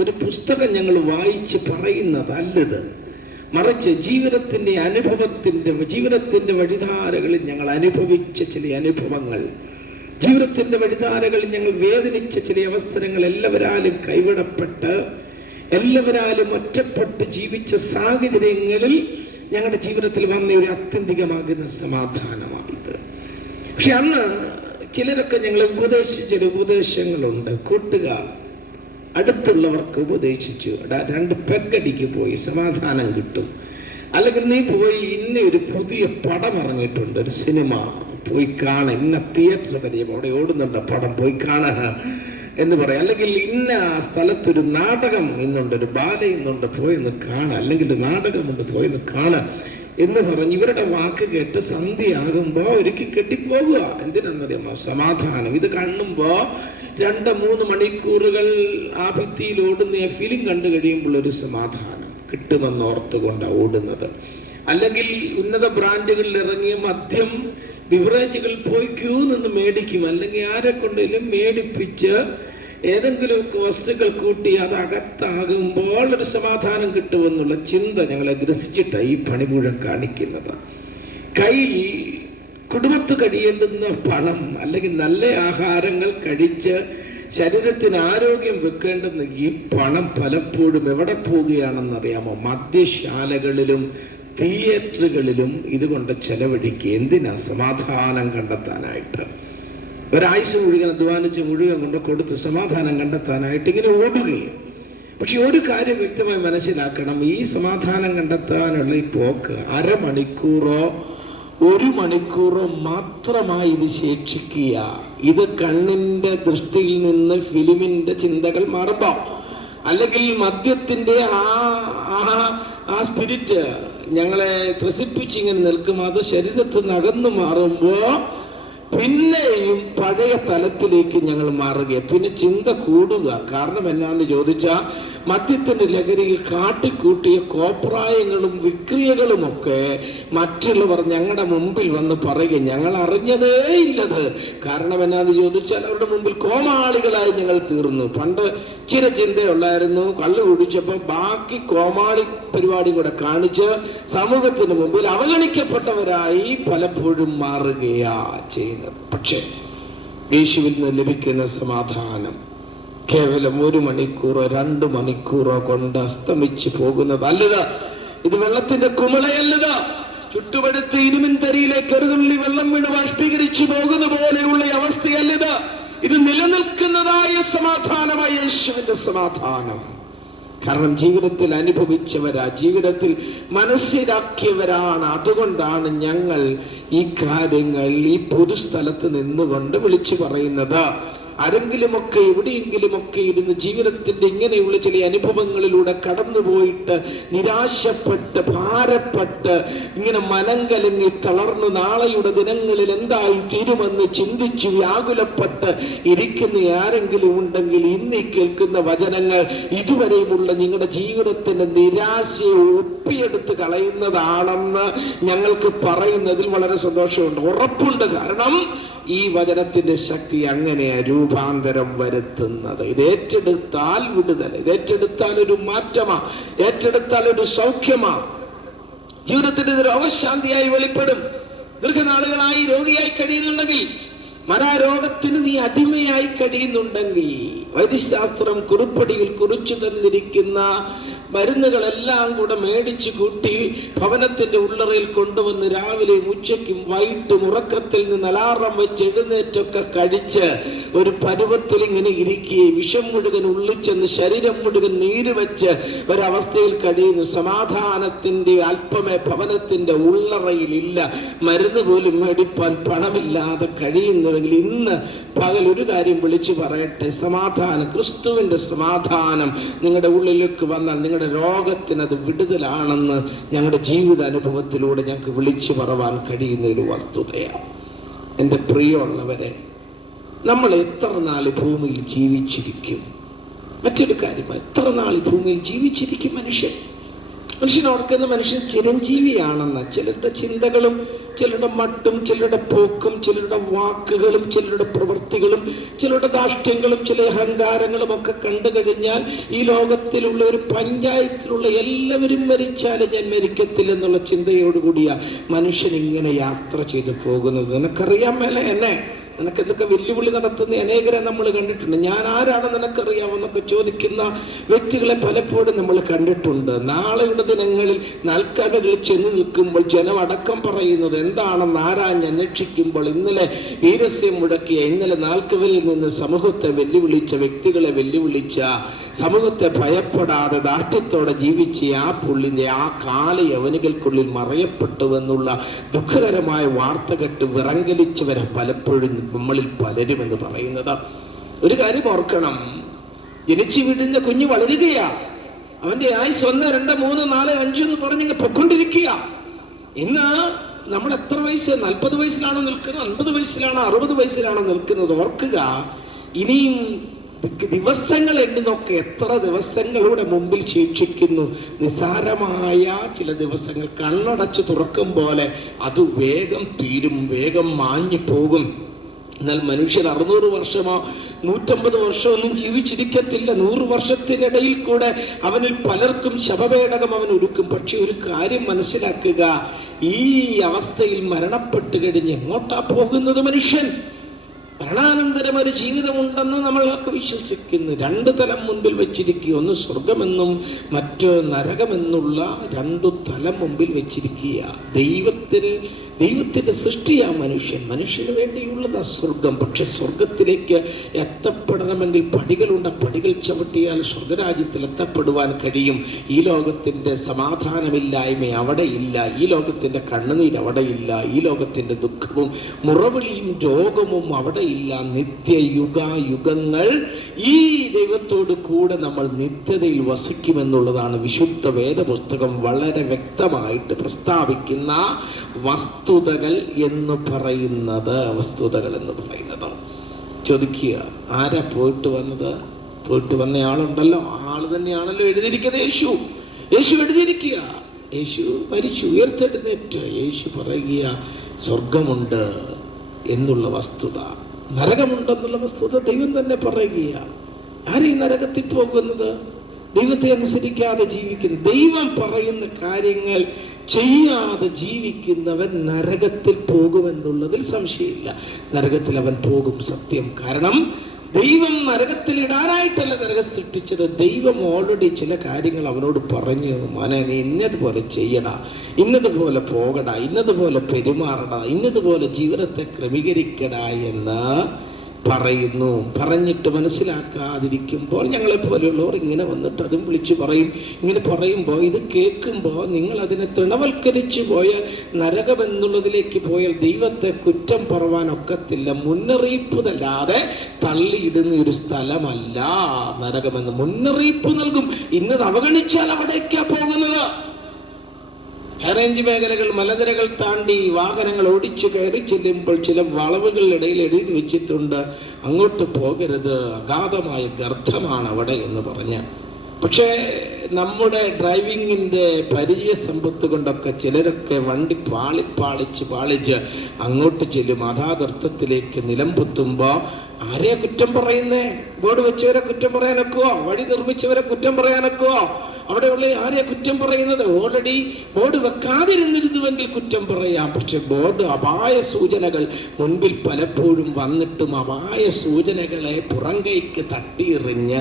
ഒരു പുസ്തകം ഞങ്ങൾ വായിച്ച് പറയുന്നതല്ലത്. മറിച്ച് ജീവിതത്തിന്റെ വഴിധാരകളിൽ ഞങ്ങൾ അനുഭവിച്ച ചില അനുഭവങ്ങൾ, ജീവിതത്തിന്റെ വഴിധാരകളിൽ ഞങ്ങൾ വേദനിച്ച ചില അവസരങ്ങൾ, എല്ലാവരാലും കൈവിടപ്പെട്ട് എല്ലാവരാലും ഒറ്റപ്പെട്ട് ജീവിച്ച സാഹചര്യങ്ങളിൽ ഞങ്ങളുടെ ജീവിതത്തിൽ വന്ന ഒരു ആത്യന്തികമാകുന്ന സമാധാനമാണിത്. പക്ഷെ അന്ന് ചിലരൊക്കെ ഞങ്ങൾ ഉപദേശിച്ച ഉപദേശങ്ങളുണ്ട്. കൂട്ടുകാർ അടുത്തുള്ളവർക്ക് ഉപദേശിച്ചു, 2 പെഗടിക്ക് പോയി സമാധാനം കിട്ടും. അല്ലെങ്കിൽ നീ പോയി ഇന്ന ഒരു പുതിയ പടം ഇറങ്ങിയിട്ടുണ്ട്, ഒരു സിനിമ പോയി കാണ, ഇന്ന തിയേറ്റർ പരിചയം അവിടെ ഓടുന്നുണ്ട്, പടം പോയി കാണുക എന്ന് പറയാം. അല്ലെങ്കിൽ ഇന്ന സ്ഥലത്തൊരു നാടകം ഇന്നുണ്ട്, ഒരു ബാല ഇന്നുണ്ട്, പോയെന്ന് കാണാം. അല്ലെങ്കിൽ ഒരു നാടകമുണ്ട്, പോയെന്ന് കാണാം എന്ന് പറഞ്ഞ് ഇവരുടെ വാക്ക് കേട്ട് സന്ധ്യയാകുമ്പോ ഒരുക്കി കെട്ടിപ്പോകുക. എന്തിനാണെന്നറിയാമോ? സമാധാനം. ഇത് കാണുമ്പോ 2-3 മണിക്കൂറുകൾ ആ ഭിത്തിയിൽ ഓടുന്ന ഫിലിം കണ്ടു കഴിയുമ്പോൾ ഒരു സമാധാനം കിട്ടുമെന്ന് ഓർത്തുകൊണ്ടാണ് ഓടുന്നത്. അല്ലെങ്കിൽ ഉന്നത ബ്രാൻഡുകളിൽ ഇറങ്ങിയ മദ്യം ബിവറേജുകൾ പോയി ക്യൂ നിന്ന് മേടിക്കും. അല്ലെങ്കിൽ ആരെ കൊണ്ടെങ്കിലും മേടിപ്പിച്ച് ഏതെങ്കിലുമൊക്കെ വസ്തുക്കൾ കൂട്ടി അത് അകത്താകുമ്പോൾ ഒരു സമാധാനം കിട്ടുമെന്നുള്ള ചിന്ത ഞങ്ങളെ ഗ്രസിച്ചിട്ടാണ് ഈ പണി മുഴുവൻ കാണിക്കുന്നത്. കയ്യിൽ കുടുംബത്ത് കഴിയേണ്ടുന്ന പണം, അല്ലെങ്കിൽ നല്ല ആഹാരങ്ങൾ കഴിച്ച് ശരീരത്തിന് ആരോഗ്യം വെക്കേണ്ടുന്ന ഈ പണം പലപ്പോഴും എവിടെ പോവുകയാണെന്നറിയാമോ? മദ്യശാലകളിലും തിയേറ്ററുകളിലും ഇതുകൊണ്ട് ചെലവഴിക്കുക. എന്തിനാ? സമാധാനം കണ്ടെത്താനായിട്ട്. ഒരാഴ്ച മുഴുവൻ അധ്വാനിച്ച് മുഴുവൻ കൊണ്ട് കൊടുത്ത് സമാധാനം കണ്ടെത്താനായിട്ട് ഇങ്ങനെ ഓടുകയും. പക്ഷെ ഒരു കാര്യം വ്യക്തമായി മനസ്സിലാക്കണം, ഈ സമാധാനം കണ്ടെത്താനുള്ള ഈ പോക്ക് അരമണിക്കൂറോ 1 മണിക്കൂറോ മാത്രമായി ഇത് ശേഷിക്കുക. ഇത് കണ്ണിന്റെ ദൃഷ്ടിയിൽ നിന്ന് ഫിലിമിന്റെ ചിന്തകൾ മാറുമ്പോ, അല്ലെങ്കിൽ മദ്യത്തിന്റെ ആ സ്പിരിറ്റ് ഞങ്ങളെ ത്രസിപ്പിച്ചിങ്ങനെ നിൽക്കും, അത് ശരീരത്തിൽ നിന്ന് അകന്നു മാറുമ്പോ പിന്നെയും പഴയ തലത്തിലേക്ക് ഞങ്ങൾ മാറുകയാണ്. പിന്നെ ചിന്ത കൂടുക. കാരണം എന്നാന്ന് ചോദിച്ചാൽ മദ്യത്തിന്റെ ലഹരിയിൽ കാട്ടിക്കൂട്ടിയ കോപ്രായങ്ങളും വിക്രിയകളുമൊക്കെ മറ്റുള്ളവർ ഞങ്ങളുടെ മുമ്പിൽ വന്ന് പറയുക. ഞങ്ങൾ അറിഞ്ഞതേ ഇല്ലത്. കാരണം എന്നാന്ന് ചോദിച്ചാൽ അവരുടെ മുമ്പിൽ കോമാളികളായി ഞങ്ങൾ തീർന്നു. പണ്ട് ചില ചിന്തയുള്ളായിരുന്നു, കള്ളു കുടിച്ചപ്പോൾ ബാക്കി കോമാളി പരിപാടി കൂടെ കാണിച്ച് സമൂഹത്തിന് മുമ്പിൽ അവഗണിക്കപ്പെട്ടവരായി പലപ്പോഴും മാറുകയാ ചെയ്യുന്നത്. പക്ഷേ യേശുവിൽ നിന്ന് ലഭിക്കുന്ന സമാധാനം കേവലം 1 മണിക്കൂറോ 2 മണിക്കൂറോ കൊണ്ട് അസ്തമിച്ച് പോകുന്നതല്ലത്. ഇത് വെള്ളത്തിന്റെ കുമിളയല്ലത്. ചുട്ടുപടുത്ത് ഇരുമിൻ തരിയിലേക്ക് ഒരു തുള്ളി വെള്ളം വീണ് ബാഷ്പീകരിച്ചു പോകുന്ന പോലെയുള്ള അവസ്ഥയല്ലത്. ഇത് നിലനിൽക്കുന്നതായ സമാധാനമായ യേശുവിന്റെ സമാധാനം. കാരണം ജീവിതത്തിൽ അനുഭവിച്ചവരാ, ജീവിതത്തിൽ മനസ്സിലാക്കിയവരാണ്. അതുകൊണ്ടാണ് ഞങ്ങൾ ഈ കാര്യങ്ങൾ ഈ പൊതുസ്ഥലത്ത് നിന്നുകൊണ്ട് വിളിച്ചു പറയുന്നത്. ആരെങ്കിലുമൊക്കെ എവിടെയെങ്കിലുമൊക്കെ ഇരുന്ന് ജീവിതത്തിന്റെ ഇങ്ങനെയുള്ള ചില അനുഭവങ്ങളിലൂടെ കടന്നുപോയിട്ട് നിരാശപ്പെട്ട് ഭാരപ്പെട്ട് ഇങ്ങനെ മനം കലങ്ങി തളർന്ന് നാളെയുടെ ദിനങ്ങളിൽ എന്തായി തീരുമെന്ന് ചിന്തിച്ചു വ്യാകുലപ്പെട്ട് ഇരിക്കുന്ന ആരെങ്കിലും ഉണ്ടെങ്കിൽ ഇന്ന് കേൾക്കുന്ന വചനങ്ങൾ ഇതുവരെയുമുള്ള നിങ്ങളുടെ ജീവിതത്തിന്റെ നിരാശയെ ഒപ്പിയെടുത്ത് കളയുന്നതാണെന്ന് ഞങ്ങൾക്ക് പറയുന്നതിൽ വളരെ സന്തോഷമുണ്ട്, ഉറപ്പുണ്ട്. കാരണം ഈ വചനത്തിന്റെ ശക്തി അങ്ങനെയാ രൂപാന്തരം വരുത്തുന്നത്. ഇത് ഏറ്റെടുത്താൽ വിടുതൽ, ഇത് ഏറ്റെടുത്താൽ ഒരു മാറ്റമാ, ഏറ്റെടുത്താൽ ഒരു സൗഖ്യമാ, ജീവിതത്തിന്റെ രോഗശാന്തിയായി വെളിപ്പെടും. ദീർഘനാളുകളായി രോഗിയായി കഴിയുന്നുണ്ടെങ്കിൽ, മരാരോഗത്തിന് നീ അടിമയായി കഴിയുന്നുണ്ടെങ്കിൽ, വൈദ്യശാസ്ത്രം കുറിപ്പടിയിൽ കുറിച്ചു തന്നിരിക്കുന്ന മരുന്നുകളെല്ലാം കൂടെ മേടിച്ചു കൂട്ടി ഭവനത്തിന്റെ ഉള്ളറയിൽ കൊണ്ടുവന്ന് രാവിലെയും ഉച്ചയ്ക്കും വൈകിട്ടും ഉറക്കത്തിൽ നിന്ന് അലാറം വെച്ച് എഴുന്നേറ്റൊക്കെ കഴിച്ച് ഒരു പരുവത്തിൽ ഇങ്ങനെ ഇരിക്കുകയും വിഷം മുഴുവൻ ഉള്ളിച്ചെന്ന് ശരീരം മുഴുവൻ നീര് വെച്ച് ഒരവസ്ഥയിൽ കഴിയുന്നു. സമാധാനത്തിന്റെ അല്പമേ ഭവനത്തിന്റെ ഉള്ളറയിൽ ഇല്ല. മരുന്ന് പോലും മേടിപ്പാൻ പണമില്ലാതെ കഴിയുന്നുവെങ്കിൽ ഇന്ന് പകൽ ഒരു കാര്യം വിളിച്ചു പറയട്ടെ. സമാധാനം, ക്രിസ്തുവിന്റെ സമാധാനം നിങ്ങളുടെ ഉള്ളിലേക്ക് വന്നാൽ നിങ്ങളുടെ രോഗത്തിനത് വിടുതലാണെന്ന് ഞങ്ങളുടെ ജീവിത അനുഭവത്തിലൂടെ ഞങ്ങൾക്ക് വിളിച്ചു പറവാൻ കഴിയുന്ന ഒരു വസ്തുതയാണ്. എൻ്റെ പ്രിയമുള്ളവരെ, നമ്മൾ എത്ര നാൾ ഭൂമിയിൽ ജീവിച്ചിരിക്കും? മറ്റൊരു കാര്യം, എത്ര നാൾ ഭൂമിയിൽ ജീവിച്ചിരിക്കും മനുഷ്യൻ? മനുഷ്യൻ ഓർക്കുന്ന മനുഷ്യൻ ചിരഞ്ജീവിയാണെന്ന്. ചിലരുടെ ചിന്തകളും ചിലരുടെ മട്ടും ചിലരുടെ പോക്കും ചിലരുടെ വാക്കുകളും ചിലരുടെ പ്രവൃത്തികളും ചിലരുടെ ധാർഷ്ട്യങ്ങളും ചില അഹങ്കാരങ്ങളും ഒക്കെ കണ്ടു കഴിഞ്ഞാൽ ഈ ലോകത്തിലുള്ള ഒരു പഞ്ചായത്തിലുള്ള എല്ലാവരും മരിച്ചാലും ഞാൻ മരിക്കത്തില്ലെന്നുള്ള ചിന്തയോടുകൂടിയ മനുഷ്യൻ ഇങ്ങനെ യാത്ര ചെയ്തു പോകുന്നത്. നിനക്കറിയാൻ മേലെ എന്നെ, നിനക്ക് എന്തൊക്കെ വെല്ലുവിളി നടത്തുന്ന അനേകരെ നമ്മൾ കണ്ടിട്ടുണ്ട്. ഞാൻ ആരാണ് നിനക്കറിയാമെന്നൊക്കെ ചോദിക്കുന്ന വ്യക്തികളെ പലപ്പോഴും നമ്മൾ കണ്ടിട്ടുണ്ട്. നാളെയുടെ ദിനങ്ങളിൽ നാൽക്കാലിൽ ചെന്ന് നിൽക്കുമ്പോൾ ജനം അടക്കം പറയുന്നത് എന്താണെന്ന് ആരാഞ്ഞ് അന്വേഷിക്കുമ്പോൾ ഇന്നലെ വീരസ്യം മുടക്കിയ, ഇന്നലെ നാൽക്കവലിൽ നിന്ന് സമൂഹത്തെ വെല്ലുവിളിച്ച വ്യക്തികളെ വെല്ലുവിളിച്ച, സമൂഹത്തെ ഭയപ്പെടാതെ ദാഷ്ട്യത്തോടെ ജീവിച്ച ആ പുള്ളിന്റെ ആ കാല യവനികൾക്കുള്ളിൽ മറയപ്പെട്ടുവെന്നുള്ള ദുഃഖകരമായ വാർത്ത കേട്ട് വിറങ്ങലിച്ചവരെ പലപ്പോഴും നമ്മളിൽ പലരും എന്ന് പറയുന്നത്. ഒരു കാര്യം ഓർക്കണം, ജനിച്ചു വീഴുന്ന കുഞ്ഞ് വളരുകയാ, അവന്റെ ആയുസ് 1, 2, 3, 4, 5 എന്ന് പറഞ്ഞിങ്ങനെ പൊക്കൊണ്ടിരിക്കുക. ഇന്ന് നമ്മൾ എത്ര വയസ്സ്? 40 വയസ്സിലാണോ നിൽക്കുന്നത്? 50 വയസ്സിലാണോ? 60 വയസ്സിലാണോ നിൽക്കുന്നത്? ഓർക്കുക, ഇനിയും ദിവസങ്ങൾ എണ്ണുന്നൊക്കെ എത്ര ദിവസങ്ങളുടെ മുമ്പിൽ ശേഷിക്കുന്നു. നിസാരമായ ചില ദിവസങ്ങൾ കണ്ണടച്ച് തുറക്കും പോലെ അത് വേഗം തീരും, വേഗം മാഞ്ഞു പോകും. എന്നാൽ മനുഷ്യൻ 600 വർഷമോ 150 വർഷമൊന്നും ജീവിച്ചിരിക്കത്തില്ല. 100 വർഷത്തിനിടയിൽ കൂടെ അവനിൽ പലർക്കും ശവപേടകം അവൻ ഒരുക്കും. പക്ഷെ ഒരു കാര്യം മനസ്സിലാക്കുക, ഈ അവസ്ഥയിൽ മരണപ്പെട്ട് കഴിഞ്ഞ് എങ്ങോട്ടാ പോകുന്നത് മനുഷ്യൻ? മരണാനന്തരം ഒരു ജീവിതമുണ്ടെന്ന് നമ്മളൊക്കെ വിശ്വസിക്കുന്നു. 2 തലം മുൻപിൽ വെച്ചിരിക്കുക. ഒന്ന് സ്വർഗമെന്നും മറ്റോ നരകമെന്നുള്ള 2 തലം മുമ്പിൽ വെച്ചിരിക്കുക. ദൈവത്തിന്റെ സൃഷ്ടിയാ മനുഷ്യൻ. മനുഷ്യന് വേണ്ടിയുള്ളത് സ്വർഗം. പക്ഷെ സ്വർഗത്തിലേക്ക് എത്തപ്പെടണമെങ്കിൽ പടികളുണ്ട്. പടികൾ ചവിട്ടിയാൽ സ്വർഗരാജ്യത്തിൽ എത്തപ്പെടുവാൻ കഴിയും. ഈ ലോകത്തിന്റെ സമാധാനമില്ലായ്മ അവിടെ ഇല്ല. ഈ ലോകത്തിന്റെ കണ്ണുനീർ അവിടെ ഇല്ല. ഈ ലോകത്തിന്റെ ദുഃഖവും മുറവിളിയും രോഗവും അവിടെ ഇല്ല. നിത്യയുഗങ്ങൾ ഈ ദൈവത്തോട് കൂടെ നമ്മൾ നിത്യതയിൽ വസിക്കുമെന്നുള്ളതാണ് വിശുദ്ധ വേദപുസ്തകം വളരെ വ്യക്തമായിട്ട് പ്രസ്താവിക്കുന്ന വസ്തുതകൾ എന്ന് പറയുന്നത്. ചോദിക്കുക, ആരാ പോയിട്ട് വന്നത്? പോയിട്ട് വന്ന ആളുണ്ടല്ലോ, ആള് തന്നെയാണല്ലോ എഴുതിയിരിക്കുന്നത്. യേശു എഴുതിയിരിക്കുക. യേശു മരിച്ചു, ഉയർത്തെഴുന്നേറ്റ്. യേശു പറയുക, സ്വർഗമുണ്ട് എന്നുള്ള വസ്തുത, നരകമുണ്ടെന്നുള്ള വസ്തുത ദൈവം തന്നെ പറയുക. ആരീ നരകത്തിൽ പോകുന്നത്? ദൈവത്തെ അനുസരിക്കാതെ ജീവിക്കുന്നു. ദൈവം പറയുന്ന കാര്യങ്ങൾ ചെയ്യാതെ ജീവിക്കുന്നവൻ നരകത്തിൽ പോകുമെന്നുള്ളതിൽ സംശയമില്ല. നരകത്തിൽ അവൻ പോകും, സത്യം. കാരണം ദൈവം നരകത്തിൽ ഇടാനായിട്ടല്ല നരകം സൃഷ്ടിച്ചത്. ദൈവം ഓൾറെഡി ചില കാര്യങ്ങൾ അവനോട് പറഞ്ഞു, മോനെ നീ ഇന്നതുപോലെ ചെയ്യടാ, ഇന്നതുപോലെ പോകടാ, ഇന്നതുപോലെ പെരുമാറടാ, ഇന്നതുപോലെ ജീവിതത്തെ ക്രമീകരിക്കടാ എന്ന് പറയുന്നു. പറഞ്ഞിട്ട് മനസ്സിലാക്കാതിരിക്കുമ്പോൾ ഞങ്ങളെ പോലെയുള്ളവർ ഇങ്ങനെ വന്നിട്ട് അതും വിളിച്ചു പറയും. ഇങ്ങനെ പറയുമ്പോൾ ഇത് കേൾക്കുമ്പോൾ നിങ്ങൾ അതിനെ തൃണവൽക്കരിച്ചു പോയാൽ, നരകമെന്നുള്ളതിലേക്ക് പോയാൽ ദൈവത്തെ കുറ്റം പറവാനൊക്കത്തില്ല. മുന്നറിയിപ്പതല്ലാതെ തള്ളിയിടുന്ന ഒരു സ്ഥലമല്ല നരകമെന്ന്. മുന്നറിയിപ്പ് നൽകും. ഇന്നത് അവഗണിച്ചാൽ അവിടേക്കാ പോകുന്നത്. ഹൈറേഞ്ച് മേഖലകൾ, മലനിരകൾ താണ്ടി വാഹനങ്ങൾ ഓടിച്ചു കയറി ചെല്ലുമ്പോൾ ചില വളവുകളിടയിൽ എഴുതി വെച്ചിട്ടുണ്ട്, അങ്ങോട്ട് പോകരുത്, അഗാധമായ ഗർത്തമാണ് അവിടെ എന്ന് പറഞ്ഞ്. പക്ഷേ നമ്മുടെ ഡ്രൈവിങ്ങിൻ്റെ പരിചയ സമ്പത്ത് കൊണ്ടൊക്കെ ചിലരൊക്കെ വണ്ടി പാളിച്ച് അങ്ങോട്ട് ചെല്ലും. അധാഗർത്തത്തിലേക്ക് നിലംപൊത്തുമ്പോൾ ആരെയാ കുറ്റം പറയുന്നേ? ബോർഡ് വെച്ചവരെ കുറ്റം പറയാനൊക്കുവോ? വഴി നിർമ്മിച്ചവരെ കുറ്റം പറയാനൊക്കുവോ? അവിടെയുള്ള ആരെയാ കുറ്റം പറയുന്നത്? ഓൾറെഡി ബോർഡ് വെക്കാതിരുന്നിരുന്നുവെങ്കിൽ കുറ്റം പറയാം. പക്ഷെ ബോർഡ് അപായ സൂചനകൾ മുൻപിൽ പലപ്പോഴും വന്നിട്ടും അപായ സൂചനകളെ പുറംകൈക്ക് തട്ടിയെറിഞ്ഞ്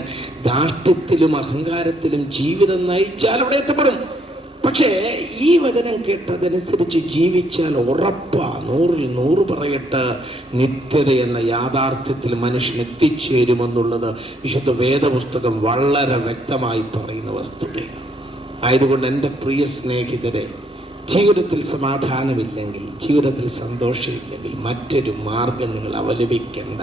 ധാർഷ്ട്യത്തിലും അഹങ്കാരത്തിലും ജീവിതം നയിച്ചാൽ അവിടെ എത്തപ്പെടും. പക്ഷേ ഈ വചനം കേട്ടതനുസരിച്ച് ജീവിച്ചാൽ ഉറപ്പാ, 100 പറയട്ടെ, നിത്യത എന്ന യാഥാർത്ഥ്യത്തിൽ മനുഷ്യൻ എത്തിച്ചേരുമെന്നുള്ളത് വിശുദ്ധ വേദപുസ്തകം വളരെ വ്യക്തമായി പറയുന്ന വസ്തുതയാണ്. ആയതുകൊണ്ട് എൻ്റെ പ്രിയ സ്നേഹിതരെ, ജീവിതത്തിൽ സമാധാനമില്ലെങ്കിൽ, ജീവിതത്തിൽ സന്തോഷമില്ലെങ്കിൽ മറ്റൊരു മാർഗം നിങ്ങൾ അവലംബിക്കേണ്ട.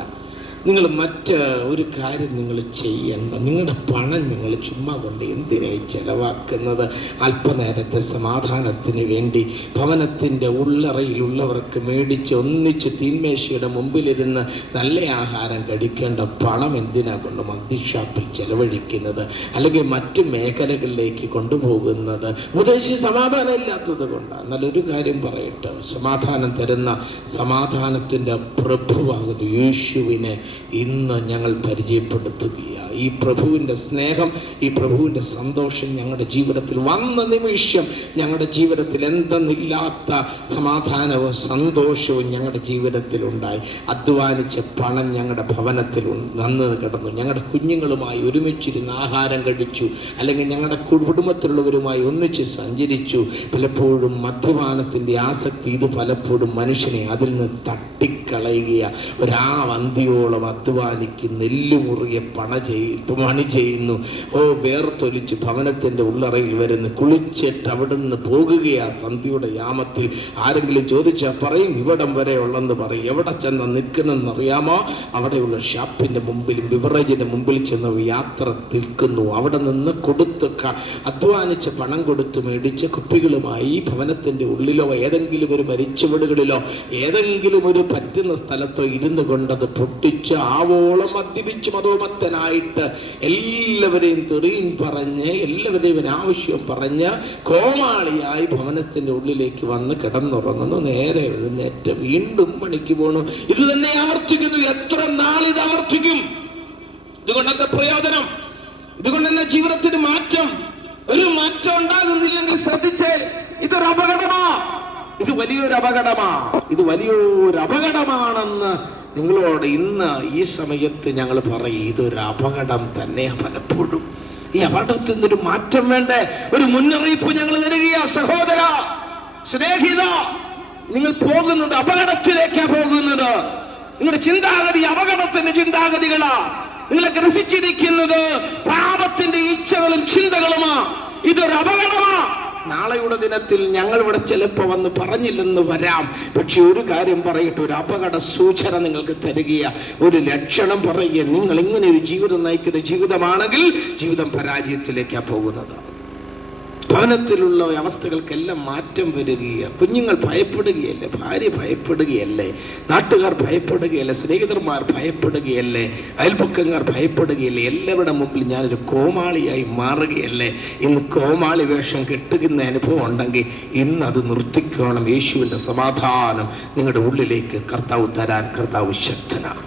നിങ്ങൾ മറ്റ് ഒരു കാര്യം നിങ്ങൾ ചെയ്യണ്ട. നിങ്ങളുടെ പണം നിങ്ങൾ ചുമ്മാ കൊണ്ട് എന്തിനായി ചെലവാക്കുന്നത്? അല്പനേരത്തെ സമാധാനത്തിന് വേണ്ടി ഭവനത്തിൻ്റെ ഉള്ളറയിലുള്ളവർക്ക് മേടിച്ച് ഒന്നിച്ച് തീന്മേശയുടെ മുമ്പിലിരുന്ന് നല്ല ആഹാരം കഴിക്കേണ്ട പണം എന്തിനാ കൊണ്ട് മദ്യഷാപ്പിൽ ചെലവഴിക്കുന്നത്, അല്ലെങ്കിൽ മറ്റു മേഖലകളിലേക്ക് കൊണ്ടുപോകുന്നത്? ഉദ്ദേശിച്ച് സമാധാനം ഇല്ലാത്തത് കൊണ്ടാണ്. എന്നാലൊരു കാര്യം പറയട്ടെ, സമാധാനം തരുന്ന സമാധാനത്തിൻ്റെ പ്രഭുവാകുന്ന യേശുവിനെ ഇന്ന് ഞങ്ങൾ പരിചയപ്പെടുത്തുകയാണ്. ഈ പ്രഭുവിൻ്റെ സ്നേഹം, ഈ പ്രഭുവിൻ്റെ സന്തോഷം ഞങ്ങളുടെ ജീവിതത്തിൽ വന്ന നിമിഷം ഞങ്ങളുടെ ജീവിതത്തിൽ എന്തെന്നില്ലാത്ത സമാധാനവും സന്തോഷവും ഞങ്ങളുടെ ജീവിതത്തിൽ ഉണ്ടായി. അധ്വാനിച്ച പണം ഞങ്ങളുടെ ഭവനത്തിൽ നന്ന് കിടന്നു. ഞങ്ങളുടെ കുഞ്ഞുങ്ങളുമായി ഒരുമിച്ചിരുന്ന് ആഹാരം കഴിച്ചു, അല്ലെങ്കിൽ ഞങ്ങളുടെ കുടുംബത്തിലുള്ളവരുമായി ഒന്നിച്ച് സഞ്ചരിച്ചു. പലപ്പോഴും മദ്യപാനത്തിൻ്റെ ആസക്തി ഇത് പലപ്പോഴും മനുഷ്യനെ അതിൽ നിന്ന് തട്ടിക്കളയുക. ഒരാവന്തിയോളം അധ്വാനിക്കുന്ന എല്ലുമുറിയെ പണി ചെയ്യുന്നു. വേർത്തൊലിച്ച് ഭവനത്തിൻ്റെ ഉള്ളറയിൽ വരുന്നു, കുളിച്ചിട്ട് അവിടെ നിന്ന് പോകുകയാ. സന്ധ്യയുടെ യാമത്തിൽ ആരെങ്കിലും ചോദിച്ചാൽ പറയും, ഇവിടം വരെ ഉള്ളെന്ന് പറയും. എവിടെ ചെന്ന് നിൽക്കുന്നെന്നറിയാമോ? അവിടെയുള്ള ഷാപ്പിൻ്റെ മുമ്പിലും ബിവറേജിൻ്റെ മുമ്പിൽ ചെന്ന് യാത്ര നിൽക്കുന്നു. അവിടെ നിന്ന് അധ്വാനിച്ച പണം കൊടുത്ത് മേടിച്ച കുപ്പികളുമായി ഭവനത്തിൻ്റെ ഉള്ളിലോ ഏതെങ്കിലും ഒരു മരിച്ചുവീടുകളിലോ ഏതെങ്കിലും ഒരു പറ്റുന്ന സ്ഥലത്തോ ഇരുന്നു കൊണ്ടത് പൊട്ടിച്ച് ആവോളം മദ്യപിച്ച് മതോമത്തനായിട്ട് എല്ലാവരെയും തെറിയും പറഞ്ഞ് എല്ലാവരെയും ആവശ്യം പറഞ്ഞ് കോമാളിയായി ഭവനത്തിന്റെ ഉള്ളിലേക്ക് വന്ന് കിടന്നുറങ്ങുന്നു. നേരെ എഴുന്നേറ്റ് വീണ്ടും പണിക്ക് പോണു. ഇത് തന്നെ ആവർത്തിക്കുന്നു. എത്ര നാളിത് ആവർത്തിക്കും? ഇതുകൊണ്ട് എന്താ പ്രയോജനം? ഇതുകൊണ്ട് തന്നെ ജീവിതത്തിന് മാറ്റം? ഒരു മാറ്റം ഉണ്ടാകുന്നില്ലെങ്കിൽ ശ്രദ്ധിച്ചേ, ഇതൊരു അപകടമാ. ഇത് വലിയൊരു അപകടമാ. ഇത് വലിയൊരു അപകടമാണെന്ന് നിങ്ങളോട് ഇന്ന് ഈ സമയത്ത് ഞങ്ങൾ പറയും. ഇതൊരു അപകടം തന്നെ. പലപ്പോഴും ഈ അപകടത്തിൽ നിന്നൊരു മാറ്റം വേണ്ടേ? ഒരു മുന്നറിയിപ്പ് ഞങ്ങൾ തരികയാ. സഹോദര, സ്നേഹിത, നിങ്ങൾ പോകുന്നത് അപകടത്തിലേക്കാ പോകുന്നത്. നിങ്ങളുടെ ചിന്താഗതി അപകടത്തിന്റെ ചിന്താഗതികളാ. നിങ്ങളെ ഗ്രസിച്ചിരിക്കുന്നത് പാപത്തിന്റെ ഇച്ഛകളും ചിന്തകളുമാ. ഇതൊരു അപകടമാ. നാളെയുടെ ദിനത്തിൽ ഞങ്ങൾ ഇവിടെ ചിലപ്പോൾ വന്ന് പറഞ്ഞില്ലെന്ന് വരാം. പക്ഷെ ഒരു കാര്യം പറയട്ടെ, ഒരു അപകട സൂചന നിങ്ങൾക്ക് തരികയാ. ഒരു ലക്ഷണം പറയുക, നിങ്ങൾ ഇങ്ങനെ ഒരു ജീവിതം നയിക്കുന്ന ജീവിതമാണെങ്കിൽ ജീവിതം പരാജയത്തിലേക്കാ പോകുന്നത്. ഭവനത്തിലുള്ള അവസ്ഥകൾക്കെല്ലാം മാറ്റം വരികയാണ്. കുഞ്ഞുങ്ങൾ ഭയപ്പെടുകയല്ലേ, ഭാര്യ ഭയപ്പെടുകയല്ലേ, നാട്ടുകാർ ഭയപ്പെടുകയല്ലേ, സ്നേഹിതന്മാർ ഭയപ്പെടുകയല്ലേ, അയൽപക്കക്കാർ ഭയപ്പെടുകയല്ലേ, എല്ലാവരുടെ മുമ്പിൽ ഞാനൊരു കോമാളിയായി മാറുകയല്ലേ. ഇന്ന് കോമാളി വേഷം കെട്ടുന്ന അനുഭവം ഉണ്ടെങ്കിൽ ഇന്ന് അത് നിർത്തിക്കോണം. യേശുവിൻ്റെ സമാധാനം നിങ്ങളുടെ ഉള്ളിലേക്ക് കർത്താവ് തരാൻ കർത്താവ് ശക്തനാണ്.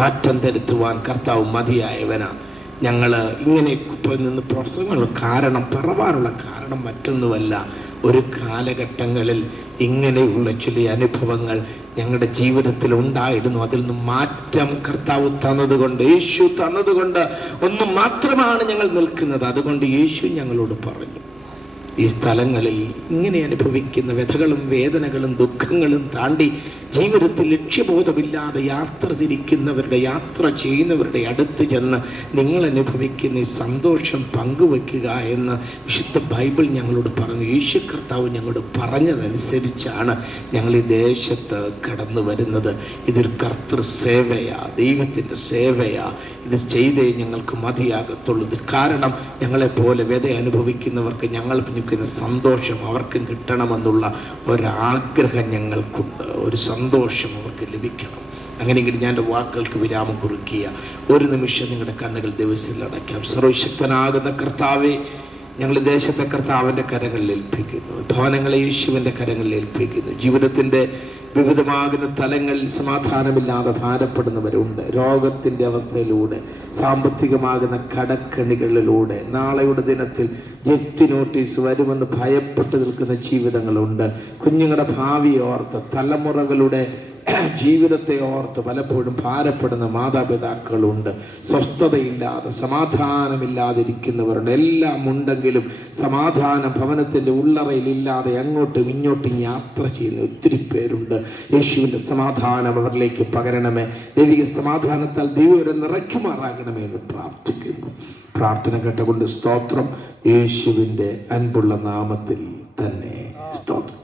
മാറ്റം വരുത്തുവാൻ കർത്താവ് മതിയായവനാണ്. ഞങ്ങൾ ഇങ്ങനെ നിന്ന് പ്രസംഗങ്ങൾ പറവാനുള്ള കാരണം മറ്റൊന്നുമല്ല. ഒരു കാലഘട്ടങ്ങളിൽ ഇങ്ങനെയുള്ള ചില അനുഭവങ്ങൾ ഞങ്ങളുടെ ജീവിതത്തിൽ ഉണ്ടായിരുന്നു. അതിൽ നിന്ന് മാറ്റം കർത്താവ് തന്നതുകൊണ്ട്, യേശു തന്നതുകൊണ്ട് ഒന്നും മാത്രമാണ് ഞങ്ങൾ നിൽക്കുന്നത്. അതുകൊണ്ട് യേശു ഞങ്ങളോട് പറഞ്ഞു, ഈ സ്ഥലങ്ങളിൽ ഇങ്ങനെ അനുഭവിക്കുന്ന വ്യഥകളും വേദനകളും ദുഃഖങ്ങളും താണ്ടി ജീവിതത്തിൽ ലക്ഷ്യബോധമില്ലാതെ യാത്ര ചെയ്യുന്നവരുടെ അടുത്ത് ചെന്ന് നിങ്ങൾ അനുഭവിക്കുന്ന ഈ സന്തോഷം പങ്കുവെക്കുക എന്ന് വിശുദ്ധ ബൈബിൾ ഞങ്ങളോട് പറഞ്ഞു. യേശു കർത്താവ് ഞങ്ങളോട് പറഞ്ഞതനുസരിച്ചാണ് ഞങ്ങൾ ഈ ദേശത്ത് കടന്നു വരുന്നത്. ഇതൊരു കർത്തൃസേവയാ, ദൈവത്തിൻ്റെ സേവയാ. ഇത് ചെയ്തേ ഞങ്ങൾക്ക് മതിയാകത്തുള്ളൂ. കാരണം ഞങ്ങളെപ്പോലെ വ്യത അനുഭവിക്കുന്നവർക്ക് ഞങ്ങൾ പിന്നിക്കുന്ന സന്തോഷം അവർക്കും കിട്ടണമെന്നുള്ള ഒരാഗ്രഹം ഞങ്ങൾക്കുണ്ട്. ഒരു സന്തോഷം അവർക്ക് ലഭിക്കണം. അങ്ങനെയെങ്കിൽ ഞാൻ എൻ്റെ വാക്കുകൾക്ക് വിരാമം കുറിക്കുക. ഒരു നിമിഷം നിങ്ങളുടെ കണ്ണുകൾ ദിവസത്തിൽ അടയ്ക്കാം. സർവശക്തനാകുന്ന കർത്താവേ, ഞങ്ങൾ ദേശത്തെ കർത്താവിൻ്റെ കരങ്ങളിൽ ഏൽപ്പിക്കുന്നു. ഭവനങ്ങളെ യേശുവിൻ്റെ കരങ്ങളിൽ ഏൽപ്പിക്കുന്നു. ജീവിതത്തിൻ്റെ വിവിധമാകുന്ന തലങ്ങളിൽ സമാധാനമില്ലാതെ ഭാരപ്പെടുന്നവരുണ്ട്. രോഗത്തിന്റെ അവസ്ഥയിലൂടെ, സാമ്പത്തികമാകുന്ന കടക്കെണികളിലൂടെ, നാളെയുടെ ദിനത്തിൽ ജപ്തി നോട്ടീസ് വരുമെന്ന് ഭയപ്പെട്ടു നിൽക്കുന്ന ജീവിതങ്ങളുണ്ട്. കുഞ്ഞുങ്ങളുടെ ഭാവി ഓർത്ത്, തലമുറകളുടെ ജീവിതത്തെ ഓർത്ത് പലപ്പോഴും ഭാരപ്പെടുന്ന മാതാപിതാക്കളുണ്ട്. സ്വസ്ഥതയില്ലാതെ, സമാധാനമില്ലാതിരിക്കുന്നവരുടെ എല്ലാം ഉണ്ടെങ്കിലും സമാധാനം ഭവനത്തിന്റെ ഉള്ളറയിൽ ഇല്ലാതെ അങ്ങോട്ടും ഇങ്ങോട്ടും യാത്ര ചെയ്യുന്ന ഒത്തിരി പേരുണ്ട്. യേശുവിന്റെ സമാധാനം അവരിലേക്ക് പകരണമേ. ദൈവിക സമാധാനത്താൽ ദൈവം അവരെ നിറയ്ക്കുമാറാകണമേ എന്ന് പ്രാർത്ഥിക്കുന്നു. പ്രാർത്ഥന കേട്ടുകൊണ്ട് സ്തോത്രം. യേശുവിന്റെ അൻപുള്ള നാമത്തിൽ തന്നെ സ്തോത്രം.